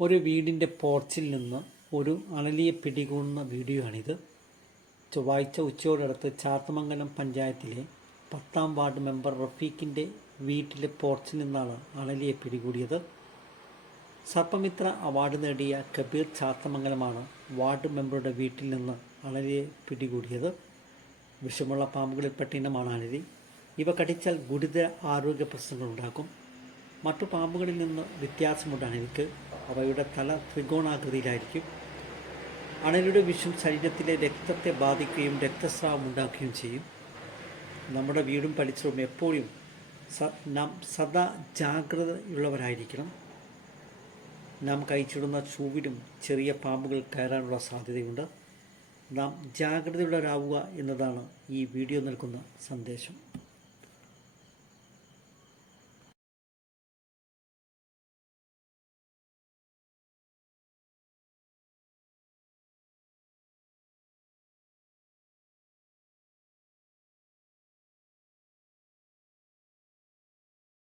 ഒരു വീടിൻ്റെ പോർച്ചിൽ നിന്ന് ഒരു അണലിയെ പിടികൂടുന്ന വീഡിയോ ആണിത്. ചൊവ്വാഴ്ച ഉച്ചയോടടുത്ത് ചാത്തമംഗലം പഞ്ചായത്തിലെ 10-ാം വാർഡ് മെമ്പർ റഫീഖിൻ്റെ വീട്ടിലെ പോർച്ചിൽ നിന്നാണ് അണലിയെ പിടികൂടിയത്. സർപ്പമിത്ര അവാർഡ് നേടിയ കബീർ ചാത്തമംഗലമാണ് വാർഡ് മെമ്പറുടെ വീട്ടിൽ നിന്ന് അണലിയെ പിടികൂടിയത്. വിഷമുള്ള പാമ്പുകളിൽപ്പെട്ട ഇനമാണ് അണലി. ഇവ കടിച്ചാൽ ഗുരുതര ആരോഗ്യ പ്രശ്നങ്ങളുണ്ടാക്കും. മറ്റു പാമ്പുകളിൽ നിന്ന് വ്യത്യാസമുണ്ട് അണലിക്ക്. അവയുടെ തല ത്രികോണാകൃതിയിലായിരിക്കും. അണലിയുടെ വിഷം ശരീരത്തിലെ രക്തത്തെ ബാധിക്കുകയും രക്തസ്രാവം ഉണ്ടാക്കുകയും ചെയ്യും. നമ്മുടെ വീടും പരിസരവും എപ്പോഴും നാം സദാ ജാഗ്രതയുള്ളവരായിരിക്കണം. നാം കഴിച്ചിടുന്ന ചൂവിലും ചെറിയ പാമ്പുകൾ കയറാനുള്ള സാധ്യതയുണ്ട്. നാം ജാഗ്രതയുള്ളവരാവുക എന്നതാണ് ഈ വീഡിയോ നൽകുന്ന സന്ദേശം.